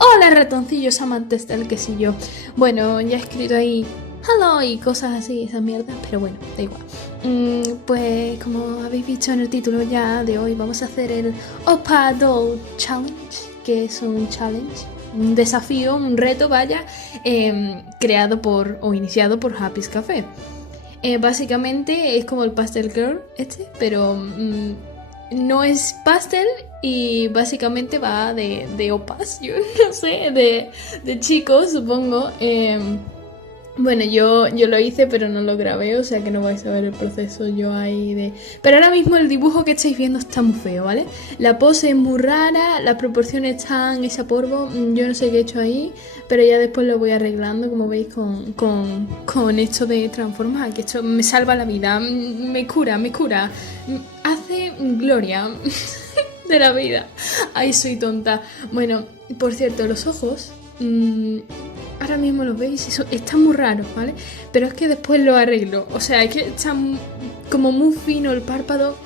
Hola ratoncillos amantes del quesillo. Bueno, ya he escrito ahí hello y cosas así, esas mierdas, pero bueno, da igual. Pues como habéis visto en el título ya de hoy, vamos a hacer el Oppa Doll Challenge, que es un challenge, un desafío, un reto, vaya, creado por o iniciado por Happy's Café. Básicamente es como el Pastel Girl pero no es pastel y básicamente va de opas, yo no sé, de chicos, supongo. Bueno, yo lo hice, pero no lo grabé, o sea que no vais a ver el proceso yo ahí de... Pero ahora mismo el dibujo que estáis viendo está muy feo, ¿vale? La pose es muy rara, las proporciones están esa polvo, yo no sé qué he hecho ahí, pero ya después lo voy arreglando, como veis, con esto de transformar, que esto me salva la vida, me cura, hace gloria de la vida. Ay, soy tonta. Bueno, por cierto, los ojos... ahora mismo los veis y están muy raros, ¿vale? Pero es que después lo arreglo. O sea, es que está como muy fino el párpado,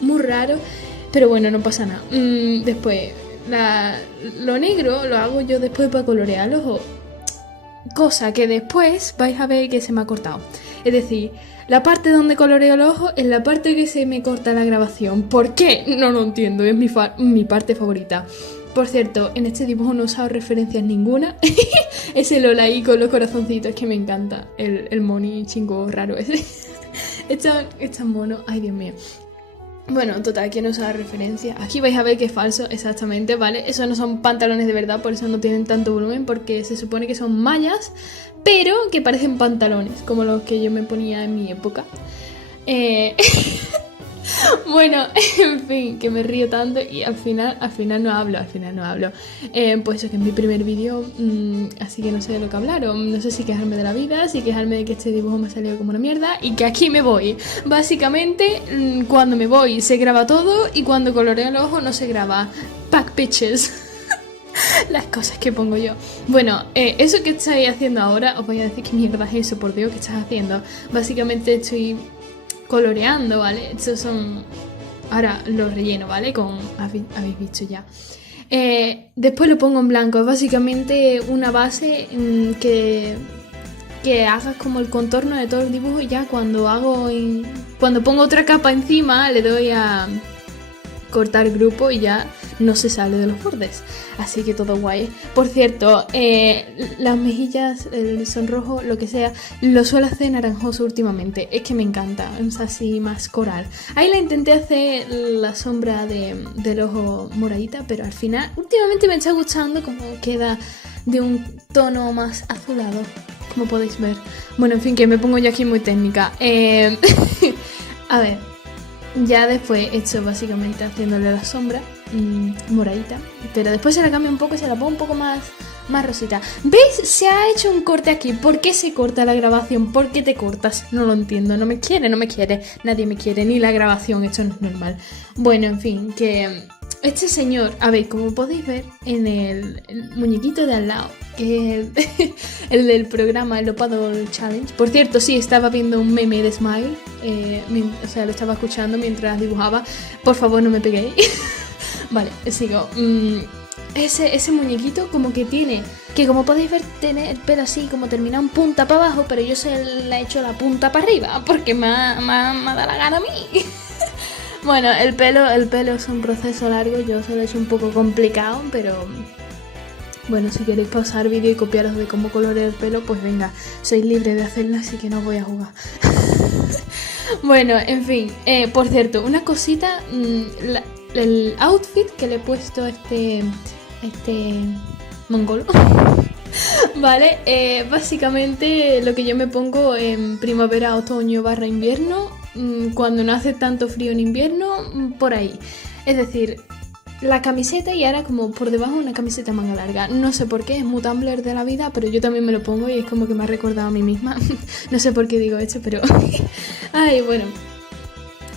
muy raro. Pero bueno, no pasa nada. Después, lo negro lo hago yo después para colorear los ojos. Cosa que después vais a ver que se me ha cortado. Es decir, la parte donde coloreo los ojos es la parte que se me corta la grabación. ¿Por qué? No lo entiendo, es mi parte favorita. Por cierto, en este dibujo no he usado referencias ninguna. Ese Lola ahí con los corazoncitos, que me encanta. El moni chingo raro ese. Está mono. Ay, Dios mío. Bueno, total, que no usa referencias. Aquí vais a ver que es falso, exactamente, ¿vale? Esos no son pantalones de verdad, por eso no tienen tanto volumen, porque se supone que son mallas, pero que parecen pantalones, como los que yo me ponía en mi época. Bueno, en fin, que me río tanto y al final no hablo. Pues eso, que es mi primer vídeo, así que no sé de lo que hablar, o no sé si quejarme de la vida, si quejarme de que este dibujo me ha salido como una mierda y que aquí me voy. Básicamente, cuando me voy se graba todo y cuando coloreo el ojo no se graba. Pack pictures. Las cosas que pongo yo. Bueno, eso que estáis haciendo ahora, os voy a decir qué mierda es eso, por Dios, que estás haciendo. Básicamente estoy... coloreando, ¿vale? Estos son... Ahora los relleno, ¿vale? Habéis visto ya. Después lo pongo en blanco. Es básicamente una base que haga como el contorno de todo el dibujo y ya cuando pongo otra capa encima le doy a cortar grupo y ya no se sale de los bordes. Así que todo guay. Por cierto, las mejillas, el sonrojo, lo que sea, lo suelo hacer naranjoso últimamente. Es que me encanta, es así más coral. Ahí la intenté hacer la sombra del ojo moradita, pero al final, últimamente me está gustando como queda de un tono más azulado, como podéis ver. Bueno, en fin, que me pongo yo aquí muy técnica. A ver, ya después he hecho básicamente haciéndole la sombra moradita, pero después se la cambio un poco y se la pongo un poco más rosita. ¿Veis? Se ha hecho un corte aquí. ¿Por qué se corta la grabación? ¿Por qué te cortas? No lo entiendo. No me quiere. Nadie me quiere, ni la grabación. Esto no es normal. Bueno, en fin, que este señor, a ver, como podéis ver en el muñequito de al lado, que es el del programa, el Oppa Doll Challenge. Por cierto, sí, estaba viendo un meme de Smile, o sea, lo estaba escuchando mientras dibujaba. Por favor, no me peguéis. Vale, sigo. Ese muñequito como que tiene, que como podéis ver, tiene el pelo así como terminado en punta para abajo, pero yo se le he hecho la punta para arriba, porque me ha dado la gana a mí. Bueno, el pelo es un proceso largo, yo se lo he hecho un poco complicado, pero bueno, si queréis pausar el vídeo y copiaros de cómo colorear el pelo, pues venga, sois libres de hacerlo, así que no voy a jugar. Bueno, en fin, por cierto, una cosita, el outfit que le he puesto a este mongolo, vale, básicamente lo que yo me pongo en primavera, otoño / invierno, cuando no hace tanto frío en invierno, por ahí. Es decir, la camiseta y ahora como por debajo una camiseta manga larga. No sé por qué, es muy Tumblr de la vida, pero yo también me lo pongo y es como que me ha recordado a mí misma. No sé por qué digo esto, pero... Ay, bueno.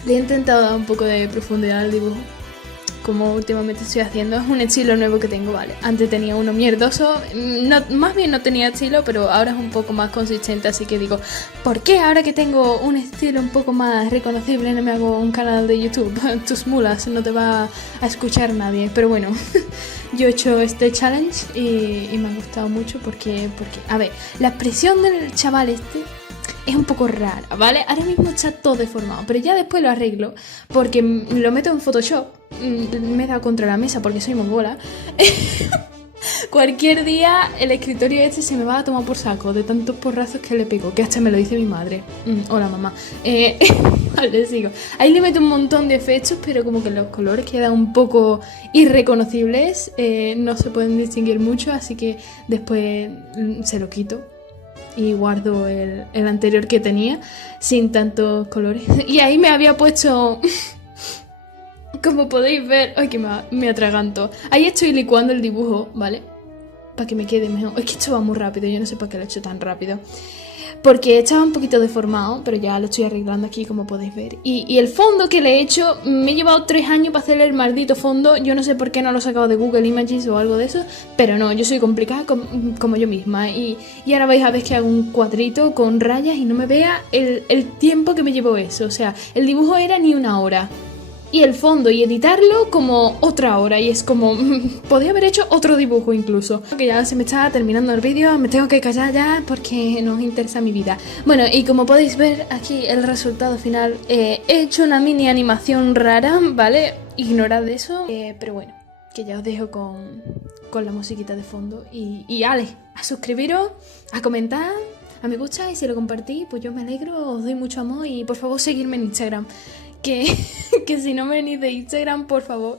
Le he intentado dar un poco de profundidad al dibujo. como últimamente estoy haciendo, es un estilo nuevo que tengo, ¿vale? Antes tenía uno mierdoso, no, más bien no tenía estilo, pero ahora es un poco más consistente, así que digo, ¿por qué ahora que tengo un estilo un poco más reconocible no me hago un canal de YouTube? Tus mulas, no te va a escuchar nadie, pero bueno, yo he hecho este challenge y me ha gustado mucho porque, a ver, la expresión del chaval este es un poco rara, ¿vale? Ahora mismo está todo deformado, pero ya después lo arreglo porque lo meto en Photoshop. Me he dado contra la mesa porque soy mongola. Cualquier día el escritorio este se me va a tomar por saco de tantos porrazos que le pego, que hasta me lo dice mi madre. Hola, mamá. Vale, sigo. Ahí le meto un montón de efectos, pero como que los colores quedan un poco irreconocibles, no se pueden distinguir mucho, así que después se lo quito y guardo el anterior que tenía sin tantos colores. Y ahí me había puesto, como podéis ver, ay que me atraganto. Ahí estoy licuando el dibujo, ¿vale? Para que me quede mejor. Es que esto va muy rápido, yo no sé por qué lo he hecho tan rápido. Porque estaba un poquito deformado, pero ya lo estoy arreglando aquí, como podéis ver. Y el fondo que le he hecho, me he llevado 3 años para hacerle el maldito fondo. Yo no sé por qué no lo he sacado de Google Images o algo de eso, pero no, yo soy complicada como yo misma. Y ahora vais a ver que hago un cuadrito con rayas y no me vea el tiempo que me llevó eso. O sea, el dibujo era ni 1 hora. Y el fondo y editarlo como otra hora. Y es como, podía haber hecho otro dibujo incluso. Que ya se me está terminando el vídeo, me tengo que callar ya porque no os interesa mi vida. Bueno, y como podéis ver aquí el resultado final, he hecho una mini animación rara, ¿vale? Ignorad eso. Pero bueno, que ya os dejo con la musiquita de fondo. Y ale, a suscribiros, a comentar, a me gusta, y si lo compartís, pues yo me alegro, os doy mucho amor y por favor seguidme en Instagram. Que si no me venís de Instagram, por favor,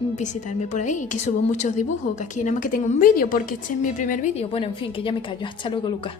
visitarme por ahí, que subo muchos dibujos, que aquí nada más que tengo un vídeo, porque este es mi primer vídeo. Bueno, en fin, que ya me callo. Hasta luego, Lucas.